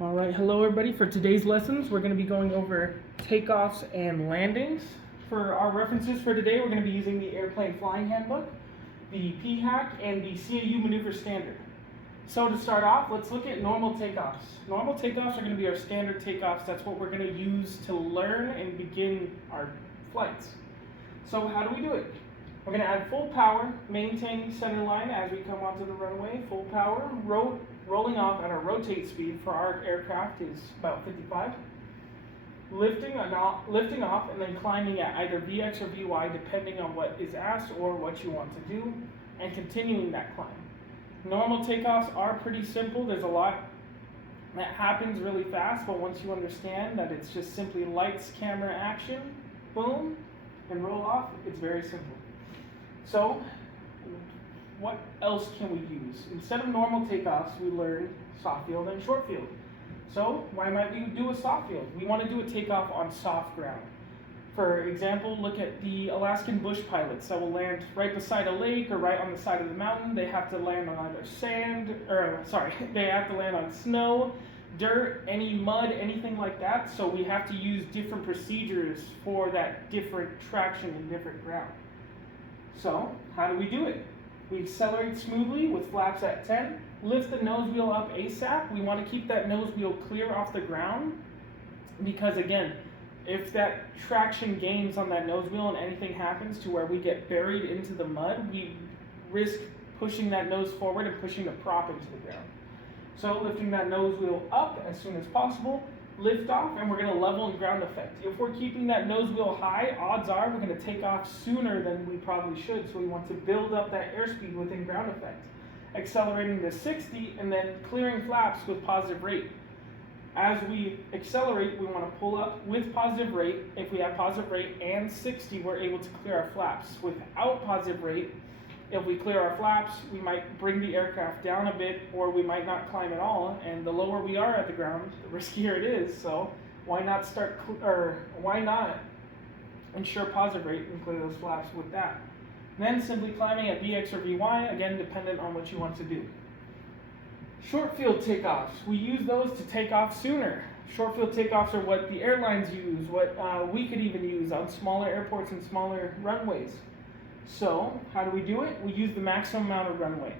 All right, hello everybody. For today's lessons, we're going to be going over takeoffs and landings. For our references for today, we're going to be using the Airplane Flying Handbook, the PHAC, and the CAU Maneuver Standard. So to start off, let's look at normal takeoffs. Normal takeoffs are going to be our standard takeoffs. That's what we're going to use to learn and begin our flights. So how do we do it? We're going to add full power, maintaining center line as we come onto the runway. Full power, rolling off at our rotate speed for our aircraft is about 55. Lifting off and then climbing at either VX or VY depending on what is asked or what you want to do, and continuing that climb. Normal takeoffs are pretty simple. There's a lot that happens really fast, but once you understand that it's just simply lights, camera, action, boom, and roll off, it's very simple. So, what else can we use? Instead of normal takeoffs, we learn soft field and short field. So, why might we do a soft field? We want to do a takeoff on soft ground. For example, look at the Alaskan bush pilots that will land right beside a lake or right on the side of the mountain. They have to land on either they have to land on snow, dirt, any mud, anything like that. So we have to use different procedures for that different traction and different ground. So, how do we do it? We accelerate smoothly with flaps at 10, lift the nose wheel up ASAP. We want to keep that nose wheel clear off the ground because, again, if that traction gains on that nose wheel and anything happens to where we get buried into the mud, we risk pushing that nose forward and pushing the prop into the ground. So, lifting that nose wheel up as soon as possible, lift off, and we're going to level and ground effect. If we're keeping that nose wheel high, odds are we're going to take off sooner than we probably should, so we want to build up that airspeed within ground effect. Accelerating to 60 and then clearing flaps with positive rate. As we accelerate, we want to pull up with positive rate. If we have positive rate and 60, we're able to clear our flaps. Without positive rate, if we clear our flaps, we might bring the aircraft down a bit, or we might not climb at all. And the lower we are at the ground, the riskier it is. So why not ensure positive rate and clear those flaps with that? Then simply climbing at VX or VY, again dependent on what you want to do. Short field takeoffs, we use those to take off sooner. Short field takeoffs are what the airlines use, what we could even use on smaller airports and smaller runways. So, how do we do it? We use the maximum amount of runway.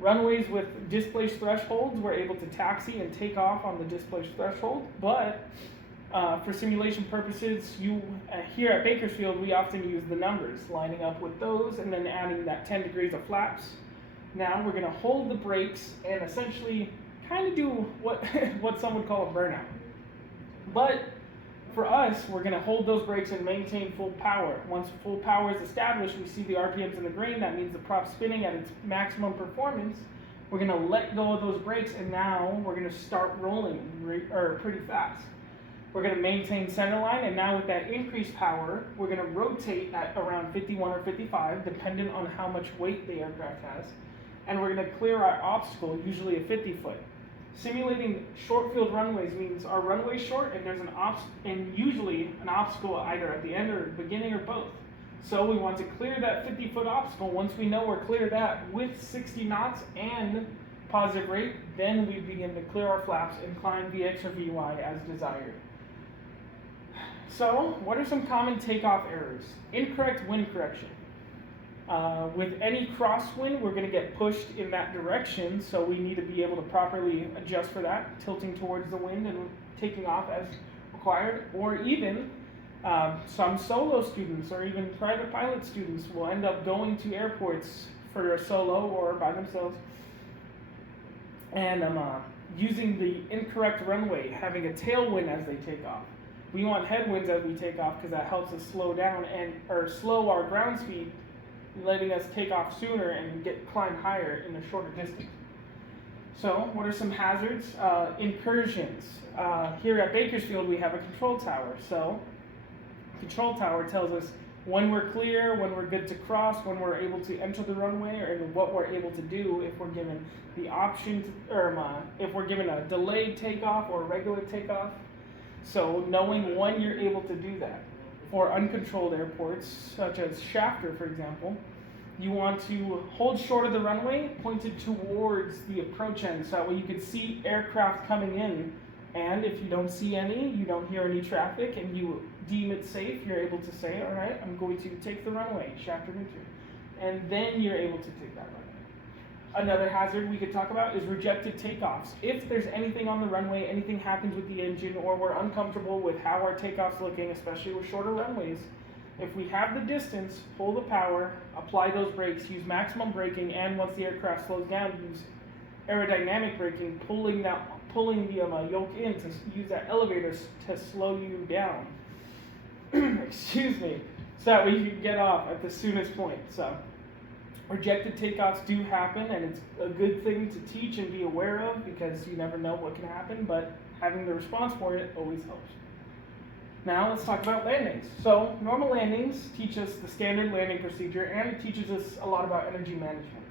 Runways with displaced thresholds, we're able to taxi and take off on the displaced threshold, but for simulation purposes, here at Bakersfield, we often use the numbers, lining up with those and then adding that 10 degrees of flaps. Now we're going to hold the brakes and essentially kind of do what some would call a burnout. But for us, we're going to hold those brakes and maintain full power. Once full power is established, we see the RPMs in the green. That means the prop spinning at its maximum performance. We're going to let go of those brakes, and now we're going to start rolling pretty fast. We're going to maintain center line, and now with that increased power, we're going to rotate at around 51 or 55, dependent on how much weight the aircraft has. And we're going to clear our obstacle, usually a 50-foot. Simulating short field runways means our runway's short and there's usually an obstacle either at the end or beginning or both. So we want to clear that 50-foot obstacle. Once we know we're clear that with 60 knots and positive rate, then we begin to clear our flaps and climb VX or VY as desired. So, what are some common takeoff errors? Incorrect wind correction. With any crosswind, we're going to get pushed in that direction, so we need to be able to properly adjust for that, tilting towards the wind and taking off as required. Or even some solo students or even private pilot students will end up going to airports for a solo or by themselves and using the incorrect runway, having a tailwind as they take off. We want headwinds as we take off because that helps us slow down or slow our ground speed, letting us take off sooner and climb higher in a shorter distance. So, what are some hazards? Incursions. Here at Bakersfield, we have a control tower. So, control tower tells us when we're clear, when we're good to cross, when we're able to enter the runway, or what we're able to do if we're given the option if we're given a delayed takeoff or a regular takeoff. So, knowing when you're able to do that. For uncontrolled airports, such as Shafter, for example, you want to hold short of the runway, pointed towards the approach end, so that way you can see aircraft coming in And if you don't see any, you don't hear any traffic, and you deem it safe, you're able to say, all right, I'm going to take the runway, chapter into. And then you're able to take that runway. Another hazard we could talk about is rejected takeoffs. If there's anything on the runway, anything happens with the engine, or we're uncomfortable with how our takeoff's looking, especially with shorter runways, if we have the distance, pull the power, apply those brakes, use maximum braking, and once the aircraft slows down, use aerodynamic braking, pulling the yoke in to use that elevator to slow you down. Excuse me. So that way you can get off at the soonest point. So rejected takeoffs do happen, and it's a good thing to teach and be aware of because you never know what can happen, but having the response for it always helps. Now let's talk about landings. So normal landings teach us the standard landing procedure, and it teaches us a lot about energy management.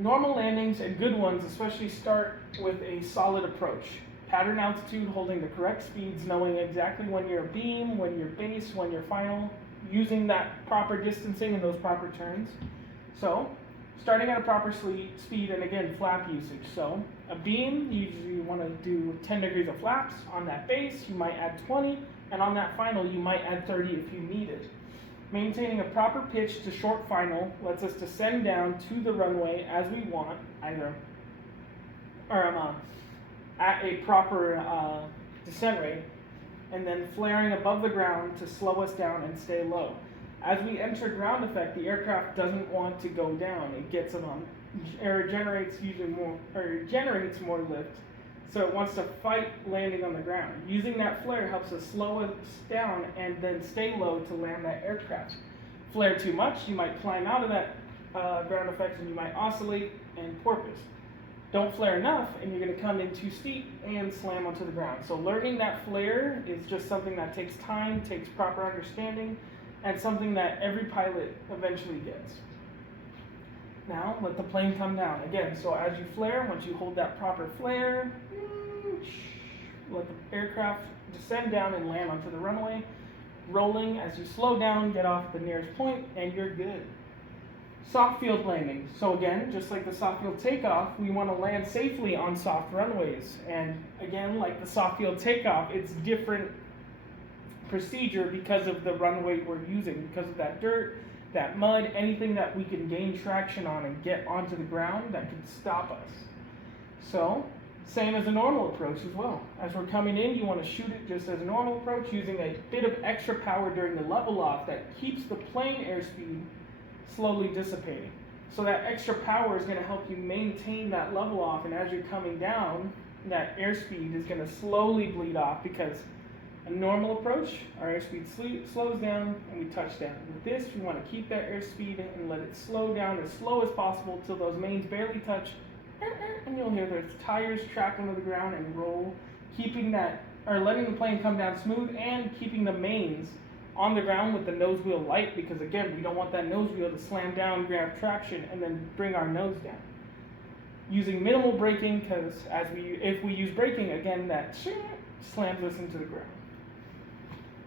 Normal landings and good ones especially start with a solid approach. Pattern altitude, holding the correct speeds, knowing exactly when you're beam, when you're base, when you're final, using that proper distancing and those proper turns. So starting at a proper speed, and again, flap usage. So a beam, usually you want to do 10 degrees of flaps. On that base, you might add 20, and on that final, you might add 30 if you need it. Maintaining a proper pitch to short final lets us descend down to the runway as we want, either at a proper descent rate, and then flaring above the ground to slow us down and stay low. As we enter ground effect, the aircraft doesn't want to go down. It gets generates more lift, so it wants to fight landing on the ground. Using that flare helps us slow us down and then stay low to land that aircraft. Flare too much, you might climb out of that ground effect and you might oscillate and porpoise. Don't flare enough and you're going to come in too steep and slam onto the ground. So learning that flare is just something that takes time, takes proper understanding, and something that every pilot eventually gets. Now, let the plane come down. Again, so as you flare, once you hold that proper flare, let the aircraft descend down and land onto the runway. Rolling, as you slow down, get off the nearest point, and you're good. Soft field landing. So again, just like the soft field takeoff, we want to land safely on soft runways. And again, like the soft field takeoff, it's different procedure because of the runway we're using, because of that dirt, that mud, anything that we can gain traction on and get onto the ground that could stop us. So, same as a normal approach as well. As we're coming in, you want to shoot it just as a normal approach, using a bit of extra power during the level off that keeps the plane airspeed slowly dissipating. So that extra power is going to help you maintain that level off, and as you're coming down, that airspeed is going to slowly bleed off, because a normal approach, our airspeed slows down and we touch down. With this, we want to keep that airspeed and let it slow down as slow as possible till those mains barely touch, and you'll hear those tires track onto the ground and roll, keeping that, or letting the plane come down smooth and keeping the mains on the ground with the nose wheel light, because again, we don't want that nose wheel to slam down, grab traction, and then bring our nose down. Using minimal braking, because if we use braking, again, that slams us into the ground.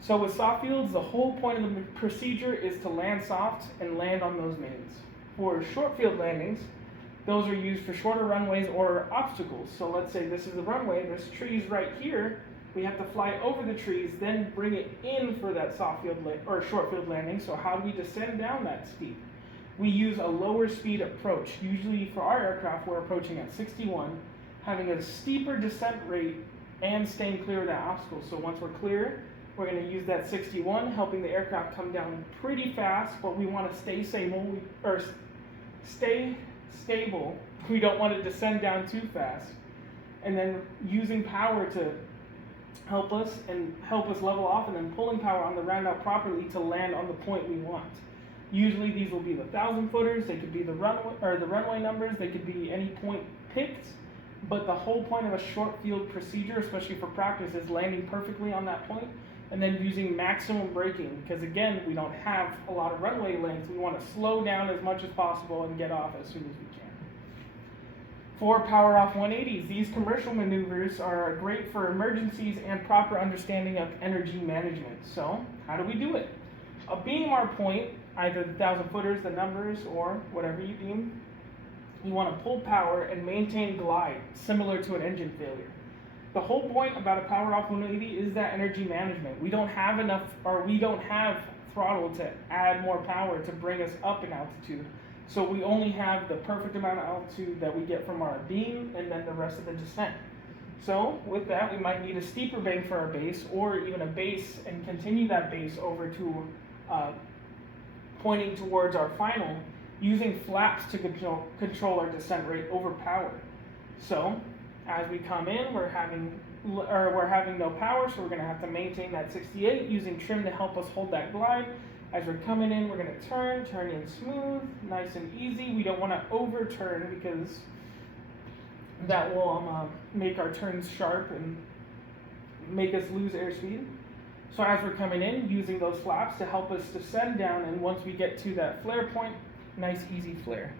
So with soft fields, the whole point of the procedure is to land soft and land on those mains. For short field landings, those are used for shorter runways or obstacles. So let's say this is the runway, there's trees right here. We have to fly over the trees, then bring it in for that soft field or short field landing. So how do we descend down that steep? We use a lower speed approach. Usually for our aircraft, we're approaching at 61, having a steeper descent rate and staying clear of that obstacle. So once we're clear, we're going to use that 61, helping the aircraft come down pretty fast, but we want to stay stable. We don't want to descend down too fast. And then using power to help us level off, and then pulling power on the round out properly to land on the point we want. Usually these will be the 1,000-footers, they could be the runway numbers, they could be any point picked, but the whole point of a short field procedure, especially for practice, is landing perfectly on that point and then using maximum braking, because again, we don't have a lot of runway length. We want to slow down as much as possible and get off as soon as we can. For power off 180s, these commercial maneuvers are great for emergencies and proper understanding of energy management. So how do we do it? A beam our point, either the 1,000-footers, the numbers, or whatever you deem. You want to pull power and maintain glide, similar to an engine failure. The whole point about a power off 180 is that energy management. We don't have enough, or we don't have throttle to add more power to bring us up in altitude. So we only have the perfect amount of altitude that we get from our beam and then the rest of the descent. So with that, we might need a steeper bank for our base, or even a base and continue that base over to pointing towards our final, using flaps to control our descent rate over power. So as we come in, we're having no power, so we're going to have to maintain that 68 using trim to help us hold that glide. As we're coming in, we're going to turn in smooth, nice and easy. We don't want to overturn because that will make our turns sharp and make us lose airspeed. So as we're coming in, using those flaps to help us descend down, and once we get to that flare point, nice easy flare.